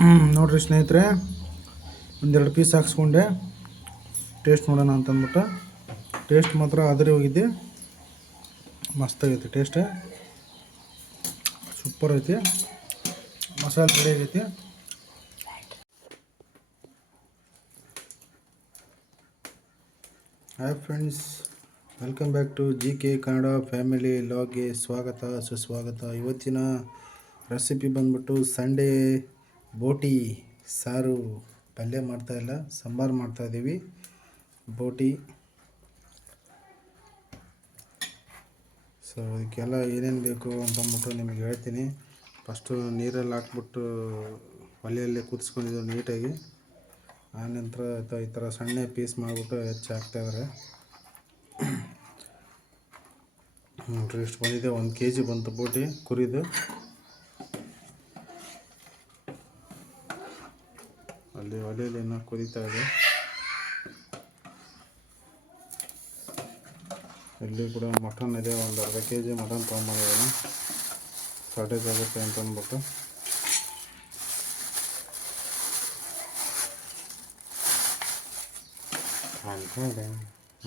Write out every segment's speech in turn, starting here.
ನೋಡಿರಿ ಸ್ನೇಹಿತರೆ, ಒಂದೆರಡು ಪೀಸ್ ಹಾಕ್ಸ್ಕೊಂಡೆ ಟೇಸ್ಟ್ ನೋಡೋಣ ಅಂತಂದ್ಬಿಟ್ಟು. ಟೇಸ್ಟ್ ಮಾತ್ರ ಅದರಿ ಹೋಗಿದ್ದೆ, ಮಸ್ತಾಗೈತಿ. ಟೇಸ್ಟ್ ಸೂಪರ್ ಐತಿ. ಮಸಾಲೆ ರೆಡಿ ಆಗೈತಿ. Hi friends, welcome back to GK Kannada family ಲಾಗ್ಗೆ ಸ್ವಾಗತ ಸುಸ್ವಾಗತ. ಇವತ್ತಿನ ರೆಸಿಪಿ ಬಂದ್ಬಿಟ್ಟು ಸಂಡೇ ಬೋಟಿ ಸಾರು. ಪಲ್ಯ ಮಾಡ್ತಾಯಿಲ್ಲ, ಸಾಂಬಾರು ಮಾಡ್ತಾಯಿದ್ದೀವಿ. ಬೋಟಿ. ಸೊ ಅದಕ್ಕೆಲ್ಲ ಏನೇನು ಬೇಕು ಅಂತಂದ್ಬಿಟ್ಟು ನಿಮಗೆ ಹೇಳ್ತೀನಿ. ಫಸ್ಟು ನೀರಲ್ಲಿ ಹಾಕ್ಬಿಟ್ಟು ಒಲೆಯಲ್ಲಿ ಕುದಿಸ್ಕೊಂಡಿದ್ದು ನೀಟಾಗಿ. ಆನಂತರ ಈ ಥರ ಸಣ್ಣ ಪೀಸ್ ಮಾಡಿಬಿಟ್ಟು ಹೆಚ್ಚು ಹಾಕ್ತಾಯಿದ್ದಾರೆ. ನೋಡ್ರಿ ಎಷ್ಟು ಬಂದಿದೆ. 1 kg ಬಂತು ಬೋಟಿ ಕುರಿದು. ಅಲ್ಲಿ ಒಲೆಯಲ್ಲಿ ಏನೋ ಕುದೀತಾ ಇದೆ. ಇಲ್ಲಿ ಕೂಡ ಮಟನ್ ಇದೆ, ಒಂದು ಅರ್ಧ kg ಮಟನ್ ತೊಗೊಂಬಂದಿದ್ದೀನಿ. ಶಾರ್ಟೇಜ್ ಆಗುತ್ತೆ ಅಂತ ಅಂದ್ಬಿಟ್ಟು.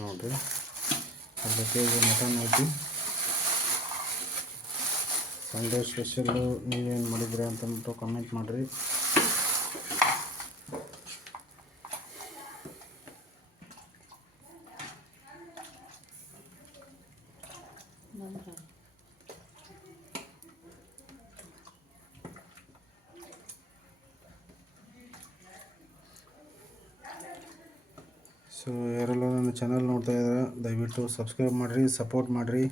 ನೋಡಿರಿ, ಅರ್ಧ kg ಮಟನ್ ಐತಿ. ಸಂಡೇ ಸ್ಪೆಷಲ್ಲು ನೀವೇನು ಮಾಡಿದ್ರಿ ಅಂತಂದ್ಬಿಟ್ಟು ಕಮೆಂಟ್ ಮಾಡಿರಿ. ಸೊ ಯಾರೆಲ್ಲ ನನ್ನ ಚಾನಲ್ ನೋಡ್ತಾ ಇದ್ದಾರೆ ದಯವಿಟ್ಟು ಸಬ್ಸ್ಕ್ರೈಬ್ ಮಾಡಿರಿ, ಸಪೋರ್ಟ್ ಮಾಡಿರಿ.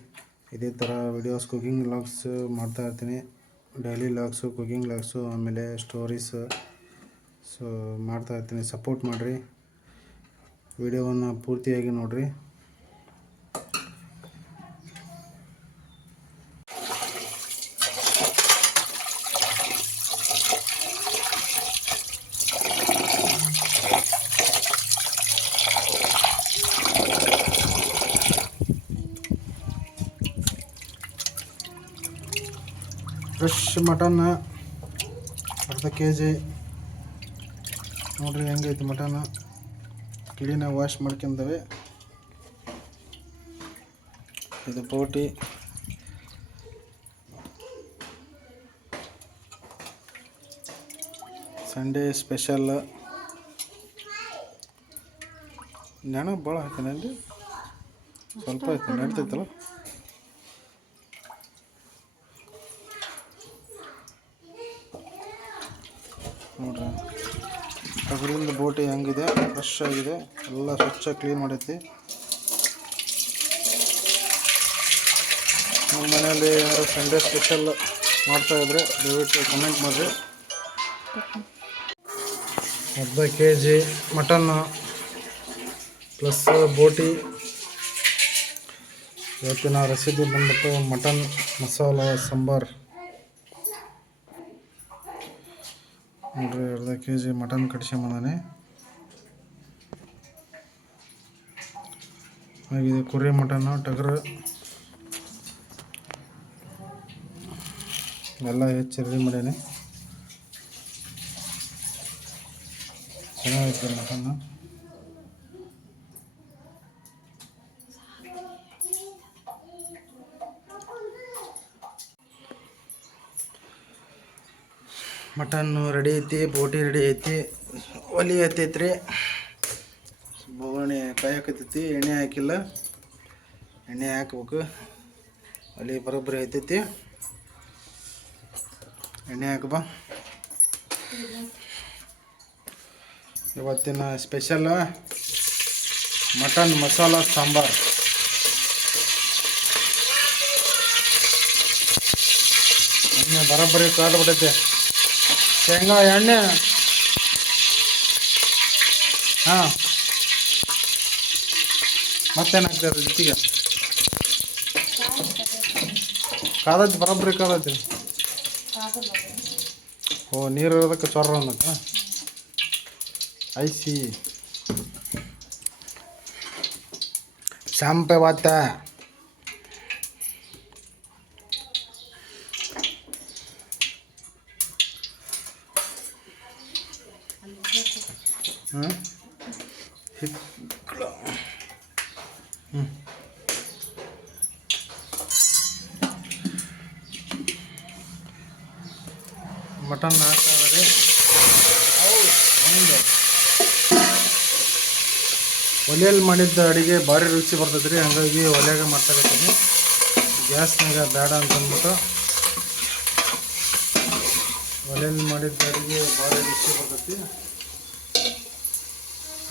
ಇದೇ ಥರ ವಿಡಿಯೋಸ್ ಕುಕಿಂಗ್ ವ್ಲಾಗ್ಸ್ ಮಾಡ್ತಾಯಿರ್ತೀನಿ. ಡೈಲಿ ವ್ಲಾಗ್ಸು, ಕುಕಿಂಗ್ ವ್ಲಾಗ್ಸು, ಆಮೇಲೆ ಸ್ಟೋರೀಸು. ಸೊ ಮಾಡ್ತಾಯಿರ್ತೀನಿ, ಸಪೋರ್ಟ್ ಮಾಡಿರಿ. ವಿಡಿಯೋವನ್ನು ಪೂರ್ತಿಯಾಗಿ ನೋಡಿರಿ. ಫ್ರೆಶ್ ಮಟನ್ ಅರ್ಧ kg. ನೋಡ್ರಿ ಹೆಂಗೈತಿ ಮಟನ್. ಕ್ಲೀನಾಗಿ ವಾಶ್ ಮಾಡ್ಕೊಂಡವೆ. ಇದು ಬೋಟಿ. Sunday special. ನೆನ ಭಾಳ ಹಾಕಿನಲ್ಲಿ ಸ್ವಲ್ಪ ಐತೆ, ನಡೀತೈತಲ್ಲ. ನೋಡ್ರಿ ಅದರಿಂದ ಬೋಟಿ ಹೆಂಗಿದೆ, ಫ್ರೆಶ್ ಆಗಿದೆ, ಎಲ್ಲ ಸ್ವಚ್ಛ ಕ್ಲೀನ್ ಮಾಡೈತಿ. ನಮ್ಮ ಮನೆಯಲ್ಲಿ ಯಾರು ಸಂಡೇ ಸ್ಪೆಷಲ್ ಮಾಡ್ತಾಯಿದ್ರೆ ದಯವಿಟ್ಟು ಕಮೆಂಟ್ ಮಾಡಿರಿ. ಅರ್ಧ kg ಮಟನ್ನು ಪ್ಲಸ್ ಬೋಟಿ. ಇವತ್ತಿನ ರೆಸಿಪಿ ಬಂದ್ಬಿಟ್ಟು ಮಟನ್ ಮಸಾಲ ಸಾಂಬಾರು. ನೋಡ್ರಿ ಅರ್ಧ kg ಮಟನ್ ಕಟ್ಸ್ಕೊಂಬಂದಾನೆ. ಹಾಗಿದೆ ಕುರಿ ಮಟನ್ನು, ಟಗರು ಎಲ್ಲ ಹೆಚ್ಚು ರೆಡಿ ಮಾಡೇನೆ. ಚೆನ್ನಾಗೈತೆ ಮಟನ್ನು. ಮಟನ್ನು ರೆಡಿ ಐತಿ, ಬೋಟಿ ರೆಡಿ ಐತಿ. ಒಲೆ ಹತ್ತೈತ್ರಿ, ಬೋಗಣಿ ಕಾಯಿ ಹಾಕತೈತಿ. ಎಣ್ಣೆ ಹಾಕಿಲ್ಲ, ಎಣ್ಣೆ ಹಾಕ್ಬೇಕು. ಒಲೆ ಬರೋಬ್ಬರಿ ಐತೈತಿ, ಎಣ್ಣೆ ಹಾಕಬ. ಇವತ್ತಿನ ಸ್ಪೆಷಲ್ ಮಟನ್ ಮಸಾಲ ಸಾಂಬಾರು. ಎಣ್ಣೆ ಬರೋಬ್ಬರಿ ಕಾದ್ಬಿಟ್ಟೈತೆ. ಶೇಂಗಾ ಎಣ್ಣೆ ಹಾಂ, ಮತ್ತೇನು ಹಾಕ್ತಾರೆ ಜೊತೆಗೆ? ಕಾದೈತಿ, ಬರೋಬ್ಬರಿ ಕಾದೈತಿ. ಓ, ನೀರು ಇರೋದಕ್ಕೆ ಚೊರ್ರ ಅನ್ನತ್ತ. ಐಸಿ ಶಾಂಪೆ ವಾತ. ಹಿಕ್ಕಳು ಮಟನ್ ಹಾಕ್ತಾರೆ. ಒಲೆಯಲ್ಲಿ ಮಾಡಿದ್ದ ಅಡುಗೆ ಭಾರಿ ರುಚಿ ಬರ್ತೈತೆ ರೀ. ಹಾಗಾಗಿ ಒಲೆಯಾಗ ಮಾಡ್ತಾಕತ್ತೀನಿ, ಗ್ಯಾಸ್ನಾಗ ಬೇಡ ಅಂತಂದ್ಬಿಟ್ಟು ಒಲೆಯಲ್ಲಿ ಮಾಡಿದ್ದ ಅಡುಗೆ ಭಾರಿ ರುಚಿ ಬರ್ತೈತಿ.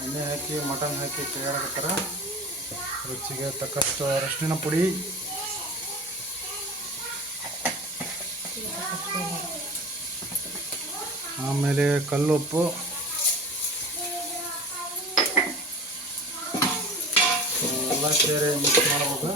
ಎಣ್ಣೆ ಹಾಕಿ ಮಟನ್ ಹಾಕಿ ಕೈಯಾಡಕತ್ತಾರ. ರುಚಿಗೆ ತಕ್ಕಷ್ಟು ಅರಶಿನ ಪುಡಿ, ಆಮೇಲೆ ಕಲ್ಲುಪ್ಪು, ಎಲ್ಲ ಸೇರಿ ಮಿಕ್ಸ್ ಮಾಡ್ಬೇಕು.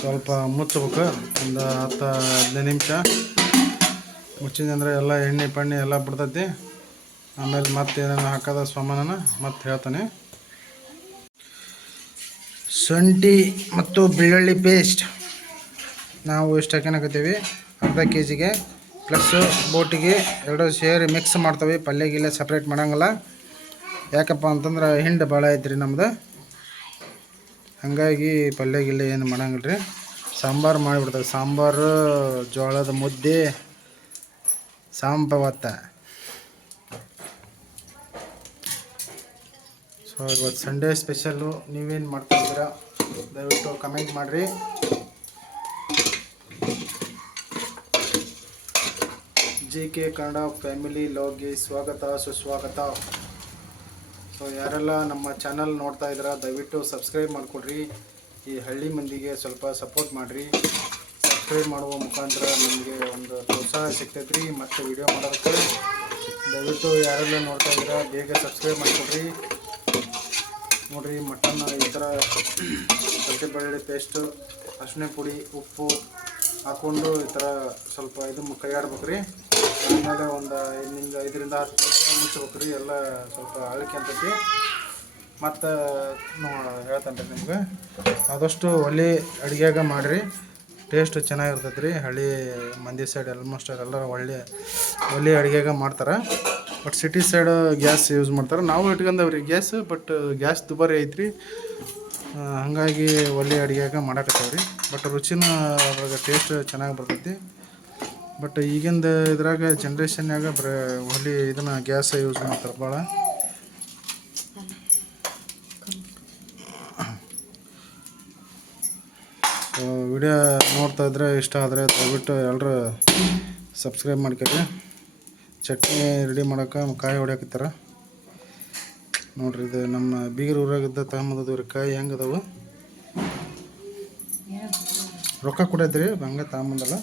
ಸ್ವಲ್ಪ ಮುಚ್ಚಬೇಕು, ಒಂದು 10-15 ನಿಮಿಷ ಮುಚ್ಚಿದಂದ್ರೆ ಎಲ್ಲ ಎಣ್ಣೆ ಪಣ್ಣೆ ಎಲ್ಲ ಬಿಡ್ತೈತಿ. ಆಮೇಲೆ ಮತ್ತೆ ಏನೇನು ಹಾಕೋದ ಸಾಮಾನ ಮತ್ತೆ ಹೇಳ್ತಾನೆ. ಶುಂಠಿ ಮತ್ತು ಬೆಳ್ಳುಳ್ಳಿ ಪೇಸ್ಟ್ ನಾವು ಎಷ್ಟು ಹಾಕೋಣಕತ್ತೀವಿ, ಅರ್ಧ ಕೆಜಿಗೆ ಪ್ಲಸ್ ಬೋಟಿಗೆ 2 ಸೇರಿ ಮಿಕ್ಸ್ ಮಾಡ್ತೇವೆ. ಪಲ್ಯ ಗಿಲ್ಲೆ ಸಪ್ರೇಟ್ ಮಾಡೋಂಗಿಲ್ಲ. ಯಾಕಪ್ಪ ಅಂತಂದ್ರೆ ಹಿಂಡು ಭಾಳ ಐತ್ರಿ ನಮ್ದು, ಹಾಗಾಗಿ ಪಲ್ಯ ಗಿಲ್ಲೆ ಏನು ಮಾಡೋಂಗಿಲ್ಲ ರೀ. ಸಾಂಬಾರು ಮಾಡಿಬಿಡ್ತೇವೆ. ಸಾಂಬಾರು, ಜೋಳದ ಮುದ್ದೆ, ಸಾಂಬವತ್ತ. ಸೊ ಇವತ್ತು ಸಂಡೇ ಸ್ಪೆಷಲ್ಲು. ನೀವೇನು ಮಾಡ್ತಾಯಿದ್ದೀರಾ ದಯವಿಟ್ಟು ಕಮೆಂಟ್ ಮಾಡಿರಿ. JK ಕನ್ನಡ ಫ್ಯಾಮಿಲಿ ಲಾಗ್ಗೆ ಸ್ವಾಗತ ಸುಸ್ವಾಗತ. ಸೊ ಯಾರೆಲ್ಲ ನಮ್ಮ ಚಾನಲ್ ನೋಡ್ತಾ ಇದ್ದೀರಾ ದಯವಿಟ್ಟು ಸಬ್ಸ್ಕ್ರೈಬ್ ಮಾಡಿಕೊಡ್ರಿ. ಈ ಹಳ್ಳಿ ಮಂದಿಗೆ ಸ್ವಲ್ಪ ಸಪೋರ್ಟ್ ಮಾಡಿರಿ. ಸಬ್ಸ್ಕ್ರೈಬ್ ಮಾಡುವ ಮುಖಾಂತರ ನಮಗೆ ಒಂದು ಪ್ರೋತ್ಸಾಹ ಸಿಗ್ತೈತೆ ರೀ ಮತ್ತು ವಿಡಿಯೋ ಮಾಡೋದಕ್ಕೆ. ದಯವಿಟ್ಟು ಯಾರೆಲ್ಲ ನೋಡ್ತಾ ಇದ್ದೀರಾ ಬೇಗ ಸಬ್ಸ್ಕ್ರೈಬ್ ಮಾಡಿಕೊಡ್ರಿ. ನೋಡಿರಿ, ಮಟನ್ ಈ ಥರ ಶುಂಠಿ ಬೆಳ್ಳುಳ್ಳಿ ಪೇಸ್ಟು, ಅರಿಶಿನ ಪುಡಿ, ಉಪ್ಪು ಹಾಕ್ಕೊಂಡು ಈ ಥರ ಸ್ವಲ್ಪ ಇದು ಕೈಯಾಡ್ಬೇಕು ರೀ. ಆಮೇಲೆ ಒಂದು 5ರಿಂದ 10 ನಿಮಿಷ ಮುಚ್ಚಬೇಕು ರೀ. ಎಲ್ಲ ಸ್ವಲ್ಪ ಅಳಿಕೆ ಅಂತೈತಿ. ಮತ್ತು ಹೇಳ್ತಾನೆ ರೀ ನಿಮ್ಗೆ, ಆದಷ್ಟು ಒಲೆ ಅಡುಗೆಯಾಗ ಮಾಡಿರಿ, ಟೇಸ್ಟ್ ಚೆನ್ನಾಗಿರ್ತೈತೆ ರೀ. ಹಳ್ಳಿ ಮಂದಿ ಸೈಡ್ ಆಲ್ಮೋಸ್ಟ್ ಎಲ್ಲರೂ ಒಲೆ ಅಡುಗೆಯಾಗ ಮಾಡ್ತಾರೆ. But city side gas use ಮಾಡ್ತಾರೆ. ನಾವು ಇಟ್ಕೊಂಡವ್ರಿ ಗ್ಯಾಸ್, ಬಟ್ ಗ್ಯಾಸ್ ದುಬಾರಿ ಐತ್ರಿ. ಹಾಗಾಗಿ ಒಲೆ ಅಡುಗೆಯಾಗ ಮಾಡಕತ್ತೇವೆ ರೀ. ಬಟ್ ರುಚಿನ ಅದ್ರಾಗ ಟೇಸ್ಟ್ ಚೆನ್ನಾಗಿ ಬರ್ತೈತಿ. ಬಟ್ ಈಗಿಂದ ಇದ್ರಾಗ ಜನ್ರೇಷನ್ಯಾಗ ಒಲೆ ಇದನ್ನು ಗ್ಯಾಸ್ ಯೂಸ್ ಮಾಡ್ತಾರೆ ಭಾಳ. ವಿಡಿಯೋ ನೋಡ್ತಾ ಇದ್ರೆ ಇಷ್ಟ ಆದರೆ ದಯವಿಟ್ಟು ಎಲ್ಲರೂ ಸಬ್ಸ್ಕ್ರೈಬ್ ಮಾಡ್ಕೊರಿ. ಚಟ್ನಿ ರೆಡಿ ಮಾಡೋಕೆ ಕಾಯಿ ಹೊಡ್ಯಾಕತ್ತಾರ ನೋಡ್ರಿ. ಇದು ನಮ್ಮ ಬೀಗರ ಊರಾಗಿದ್ದ ತಗೊಂಬಂದದ್ದು ರೀ. ಕಾಯಿ ಹೆಂಗೆ ಅದಾವು, ರೊಕ್ಕ ಕೊಡೈತ್ರಿ, ಹಂಗೆ ತಗೊಂಬಂದಲ್ಲ.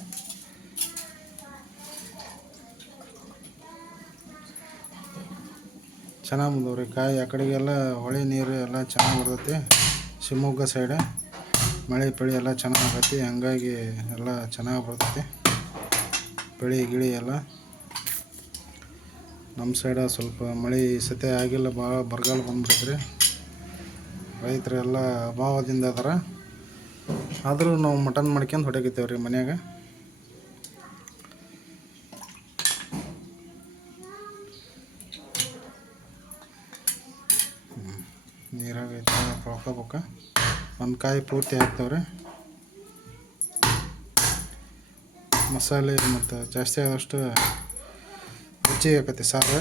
ಚೆನ್ನಾಗಿ ಬಂದವ್ರಿ ಕಾಯಿ. ಆ ಕಡೆಗೆಲ್ಲ ಹೊಳೆ ನೀರು ಎಲ್ಲ ಚೆನ್ನಾಗಿ ಬರ್ತೈತಿ. ಶಿವಮೊಗ್ಗ ಸೈಡ್ ಮಳೆ ಪಳಿ ಎಲ್ಲ ಚೆನ್ನಾಗೈತಿ, ಹಾಗಾಗಿ ಎಲ್ಲ ಚೆನ್ನಾಗಿ ಬರ್ತೈತಿ ಬೆಳೆ ಗಿಳಿ ಎಲ್ಲ. ನಮ್ಮ ಸೈಡ ಸ್ವಲ್ಪ ಮಳೆ ಸತೆ ಆಗಿಲ್ಲ, ಭಾಳ ಬರಗಾಲ ಬಂದ್ಬಿಟ್ಟೈತ್ರಿ. ರೈತರೆಲ್ಲ ಅಭಾವದಿಂದ ಅದಾರ. ಆದರೂ ನಾವು ಮಟನ್ ಮಾಡ್ಕೊಂಡು ಹೊಡ್ಯಾಕತ್ತೇವೆ ರೀ ಮನ್ಯಾಗ. ನೀರಾಗ ತೊಳ್ಕೊಬೇಕ. ಒಂದು ಕಾಯಿ ಪೂರ್ತಿ ಹಾಕ್ತೇವ್ರಿ. ಮಸಾಲೆ ಮತ್ತು ಜಾಸ್ತಿ ಆದಷ್ಟು ರುಚಿ ಆಕತಿ ಸಾರು.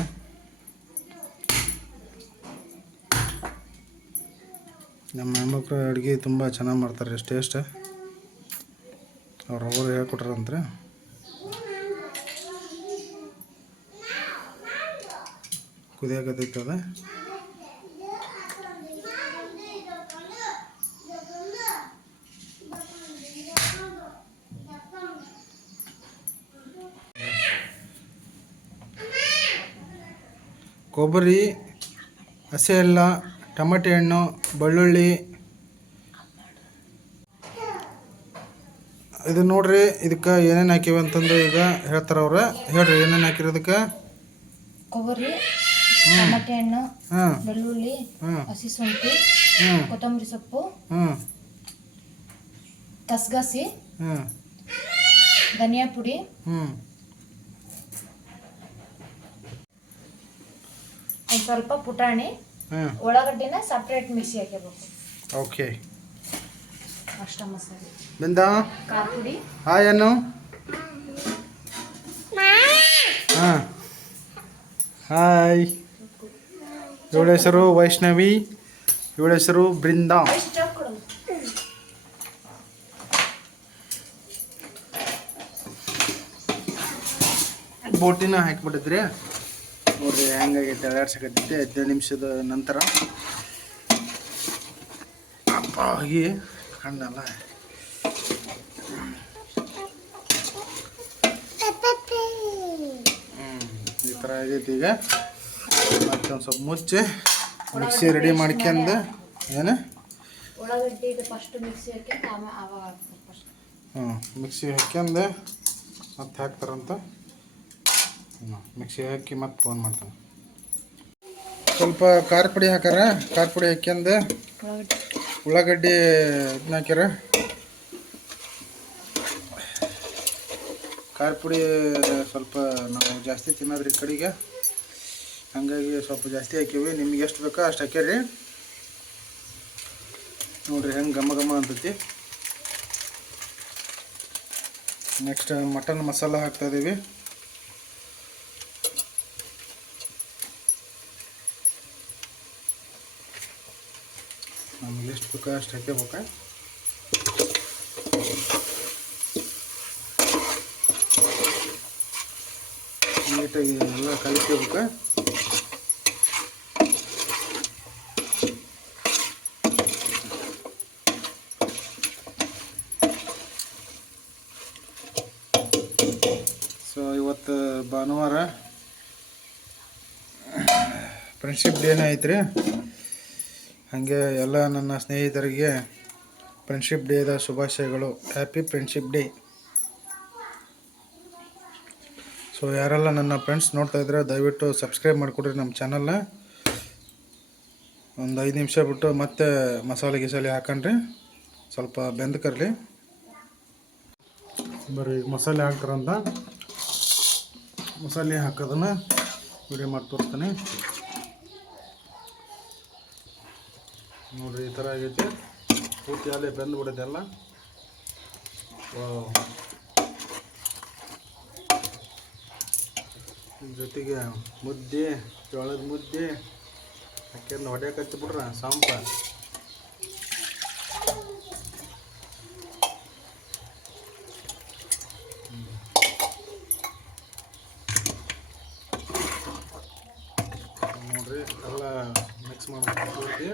ನಮ್ಮ ಹೆಣ್ಮಕ್ಳು ಅಡುಗೆ ತುಂಬ ಚೆನ್ನಾಗಿ ಮಾಡ್ತಾರೆ, ಟೇಸ್ಟ್ ಅವ್ರು ಹೇಳ್ಕೊಟ್ರಂದ್ರೆ. ಕುದಿಯಾಕತ್ತೈತೆ ಅದ. ಕೊಬ್ಬರಿ, ಹಸಿ ಎಲ್ಲ, ಟೊಮೆಟೊ ಹಣ್ಣು, ಬೆಳ್ಳುಳ್ಳಿ, ಇದು ನೋಡ್ರಿ, ಇದಕ್ಕೆ ಏನೇನು ಹಾಕಿವಿ ಅಂತಂದು ಈಗ ಹೇಳ್ತಾರೆ ಅವ್ರು. ಹೇಳ್ರಿ ಏನೇನು ಹಾಕಿರೋದಕ್ಕೆ. ಕೊಬ್ಬರಿ, ಟಮಾಟೆ ಹಣ್ಣು, ಬೆಳ್ಳುಳ್ಳಿ, ಹಸಿ ಶುಂಠಿ, ಕೊತ್ತಂಬರಿ ಸೊಪ್ಪು, ಕಸಗಸಿ, ಧನಿಯಾ ಪುಡಿ, ಒಂದು ಸ್ವಲ್ಪ ಪುಟಾಣಿ, ಉಳ್ಳಾಗಡ್ಡಿನ ಸಪ್ರೇಟ್ ಮಿಕ್ಸಿ ಹಾಕಬೇಕು. ಓಕೆ, ಅಷ್ಟ ಮಸಾಲೆ. ಬೆಂದ ಖಾರ ಪುಡಿ. ಹಾಯ್ ಅನ್ನು. ಹಾಂ, ಹಾಯ್. ಇವಳ ಹೆಸರು ವೈಷ್ಣವಿ, ಇವಳ ಹೆಸರು ಬೃಂದಾ. ಬೋಟಿನ ಹಾಕಿಬಿಟ್ಟಿದ್ರಿ ನೋಡ್ರಿ, ಹೆಂಗಾಗೈತೆ ಅಲ್ಲಾಡ್ಸಕತ್ತೈತೆ. 15 ನಿಮಿಷದ ನಂತರ ಅಪ್ಪ ಹೋಗಿ ಕಣ್ಣಲ್ಲ ಈ ಥರ ಆಗೈತಿ. ಈಗ ಮತ್ತೆ ಒಂದು ಸ್ವಲ್ಪ ಮುಚ್ಚಿ ಮಿಕ್ಸಿ ರೆಡಿ ಮಾಡ್ಕೊಂಡು ಏನು ಮಿಕ್ಸಿ ಹಾಕ್ಯಂದು ಮತ್ತೆ ಹಾಕ್ತಾರಂತ. ಮಿಕ್ಸಿ ಹಾಕಿ ಮತ್ತೆ ಫೋನ್ ಮಾಡ್ತಾನೆ. ಸ್ವಲ್ಪ ಖಾರ ಪುಡಿ ಹಾಕಾರ. ಖಾರ ಪುಡಿ ಹಾಕ್ಯಂದು ಉಳ್ಳಾಗಡ್ಡಿ ಇದನ್ನ ಹಾಕ್ಯಾರ. ಖಾರ ಪುಡಿ ಸ್ವಲ್ಪ ನಾವು ಜಾಸ್ತಿ ತಿನ್ನೋದ್ರಿ ಈ ಕಡೆಗೆ, ಹಾಗಾಗಿ ಸ್ವಲ್ಪ ಜಾಸ್ತಿ ಹಾಕೀವಿ. ನಿಮ್ಗೆ ಎಷ್ಟು ಬೇಕೋ ಅಷ್ಟು ಹಾಕ್ಯಾರಿ. ನೋಡ್ರಿ ಹೆಂಗೆ ಘಮ ಘಮ ಅಂತೈತಿ. ನೆಕ್ಸ್ಟ್ ಮಟನ್ ಮಸಾಲ ಹಾಕ್ತಾ ಇದೀವಿ. ನಮ್ಗೆ ಎಷ್ಟು ಬೇಕೋ ಅಷ್ಟು ಹಾಕ್ಯಬೇಕಾ. ನೀಟಾಗಿ ಎಲ್ಲ ಕಲಿಸ್ಕೋಬೇಕು. ಸೊ ಇವತ್ತು ಭಾನುವಾರ ಫ್ರೆಂಡ್ಶಿಪ್ ಡೇನೇ ಐತ್ರಿ. ಹಾಗೆ ಎಲ್ಲ ನನ್ನ ಸ್ನೇಹಿತರಿಗೆ ಫ್ರೆಂಡ್ಶಿಪ್ ಡೇದ ಶುಭಾಶಯಗಳು. Happy friendship day. ಸೊ ಯಾರೆಲ್ಲ ನನ್ನ ಫ್ರೆಂಡ್ಸ್ ನೋಡ್ತಾ ಇದ್ರೆ ದಯವಿಟ್ಟು ಸಬ್ಸ್ಕ್ರೈಬ್ ಮಾಡಿಕೊಡ್ರಿ ನಮ್ಮ ಚಾನಲ್ನ. ಒಂದು 5 ನಿಮಿಷ ಬಿಟ್ಟು ಮತ್ತೆ ಮಸಾಲೆ ಗಿಸಾಲೆ ಹಾಕೊಂಡ್ರಿ ಸ್ವಲ್ಪ ಬೆಂದ್ಕರ್ಲಿ. ಬರ್ರಿ ಮಸಾಲೆ ಹಾಕ್ತಾರಂತ. ಮಸಾಲೆ ಹಾಕೋದನ್ನು ವಿಡಿಯೋ ಮಾಡಿ ತೋರಿಸ್ತಾನೆ. ನೋಡ್ರಿ ಈ ಥರ ಆಗೈತಿ. ಪೂರ್ತಿ ಅಲ್ಲೇ ಬೆಂದು ಬಿಡೋದೆಲ್ಲ. ಜೊತೆಗೆ ಮುದ್ದೆ, ಜೋಳದ ಮುದ್ದೆ ಹಾಕ್ಯಂದು ಹೊಡ್ಯಾಕೆ ಹಚ್ಚಿಬಿಟ್ರೆ ಸಾಂಪ. ನೋಡ್ರಿ ಎಲ್ಲ ಮಿಕ್ಸ್ ಮಾಡ್ಬೇಕು ಪೂರ್ತಿ.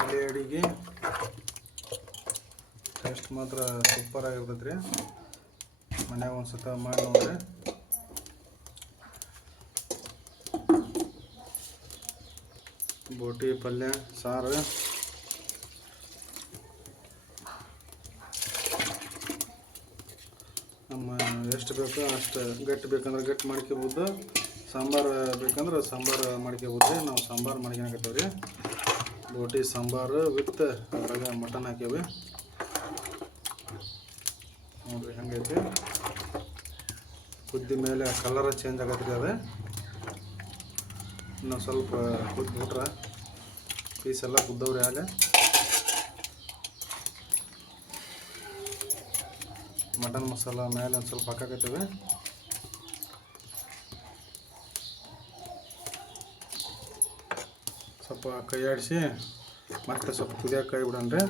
ಒಳ್ಳೆ ಅಡಿಗೆ ಟೇಸ್ಟ್ ಮಾತ್ರ ಸೂಪರ್ ಆಗಿರ್ತೈತೆ ರೀ. ಮನ್ಯಾಗ ಒಂದು ಸತ ಮಾಡಿ ನೋಡ್ರಿ. ಬೋಟಿ ಪಲ್ಯ, ಸಾರು, ನಮ್ಮ ಎಷ್ಟು ಬೇಕೋ ಅಷ್ಟು. ಗಟ್ಟಿ ಬೇಕಂದ್ರೆ ಗಟ್ಟಿ ಮಾಡ್ಕೋಬೋದು, ಸಾಂಬಾರು ಬೇಕಂದ್ರೆ ಸಾಂಬಾರು ಮಾಡ್ಕೋಬೋದು. ನಾವು ಸಾಂಬಾರು ಮಾಡ್ಕೊಳಕತ್ತೀವಿ ರೀ. ಬೋಟಿ ಸಾಂಬಾರು ವಿತ್ ಅದ್ರಾಗ ಮಟನ್ ಹಾಕ್ಯಾವೆ. ನೋಡ್ರಿ ಹೆಂಗೈತಿ. ಕುದ್ದ ಮೇಲೆ ಕಲರ್ ಚೇಂಜ್ ಆಗತ್ರಿ. ಅದು ಇನ್ನೂ ಸ್ವಲ್ಪ ಕುದ್ಬಿಟ್ರೆ ಪೀಸ್ ಎಲ್ಲ ಕುದ್ದವ್ರಿ. ಆಗ ಮಟನ್ ಮಸಾಲ ಮೇಲೆ ಒಂದು ಸ್ವಲ್ಪ ಹಾಕಾಕತ್ತೀವಿ. ಸ್ವಲ್ಪ ಕೈ ಆಡಿಸಿ ಮತ್ತೆ ಸ್ವಲ್ಪ ಕುದಿಯೋಕೆ ಕೈ ಬಿಡೋಣ್ರಿ.